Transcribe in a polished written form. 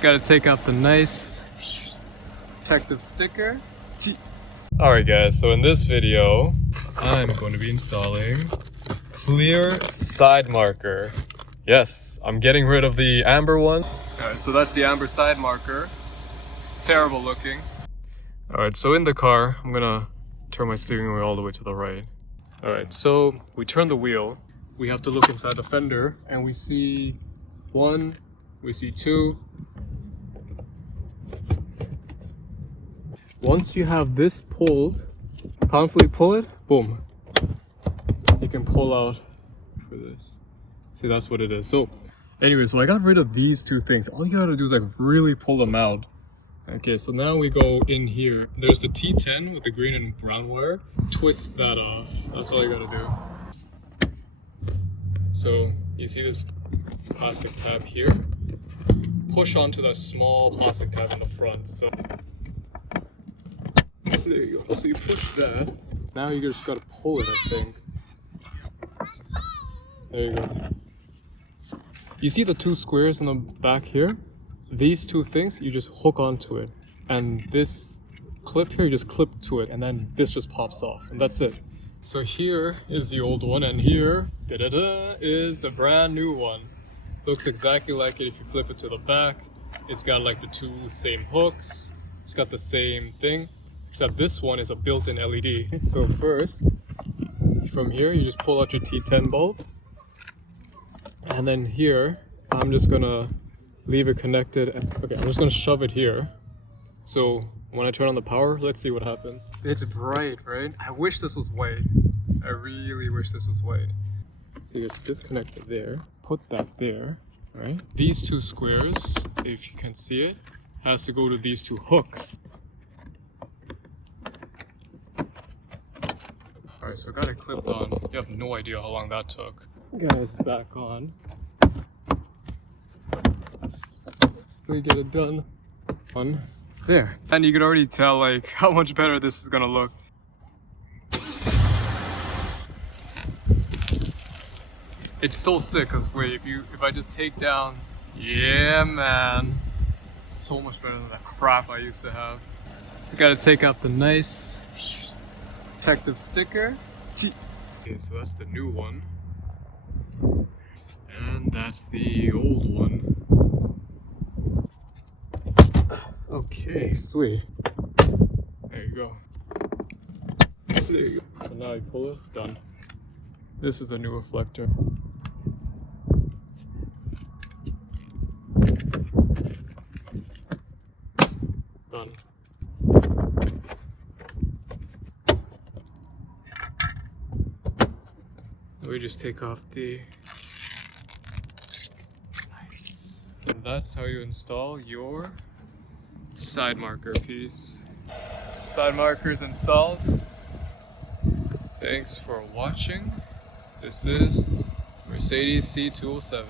Gotta take out the nice protective sticker. Jeez. Alright guys, so in this video, I'm going to be installing clear side marker. Yes, I'm getting rid of the amber one. Alright, so that's the amber side marker. Terrible looking. Alright, so in the car, I'm gonna turn my steering wheel all the way to the right. Alright, so we turn the wheel. We have to look inside the fender and we see one, we see two. Once you have this pulled, constantly pull it, boom. You can pull out for this. See, that's what it is. So anyway, so I got rid of these two things. All you gotta do is like really pull them out. Okay, so now we go in here. There's the T10 with the green and brown wire. Twist that off. That's all you gotta do. So you see this plastic tab here? Push onto that small plastic tab in the front. So there you go. So you push that. Now you just gotta pull it, I think. There you go. You see the two squares in the back here? These two things, you just hook onto it. And this clip here, you just clip to it. And then this just pops off. And that's it. So here is the old one. And here, da-da-da, is the brand new one. Looks exactly like it if you flip it to the back. It's got like the two same hooks. It's got the same thing. Except this one is a built-in LED. So first, from here, you just pull out your T10 bulb. And then here, I'm just gonna leave it connected. Okay, I'm just gonna shove it here. So when I turn on the power, let's see what happens. It's bright, right? I wish this was white. I really wish this was white. So you just disconnect it there, put that there, right? These two squares, if you can see it, has to go to these two hooks. Alright, so I got it clipped on. You have no idea how long that took. Guys, back on. We get it done. On there. And you can already tell like how much better this is gonna look. It's so sick because wait, if I just take down, yeah man, so much better than that crap I used to have. I gotta take out the nice protective sticker. Jeez. Okay, so that's the new one. And that's the old one. Okay, sweet. There you go. There you go. So now you pull it, done. This is a new reflector. Done. We just take off the... Nice. And that's how you install your side marker piece. Side markers installed. Thanks for watching. This is Mercedes C207.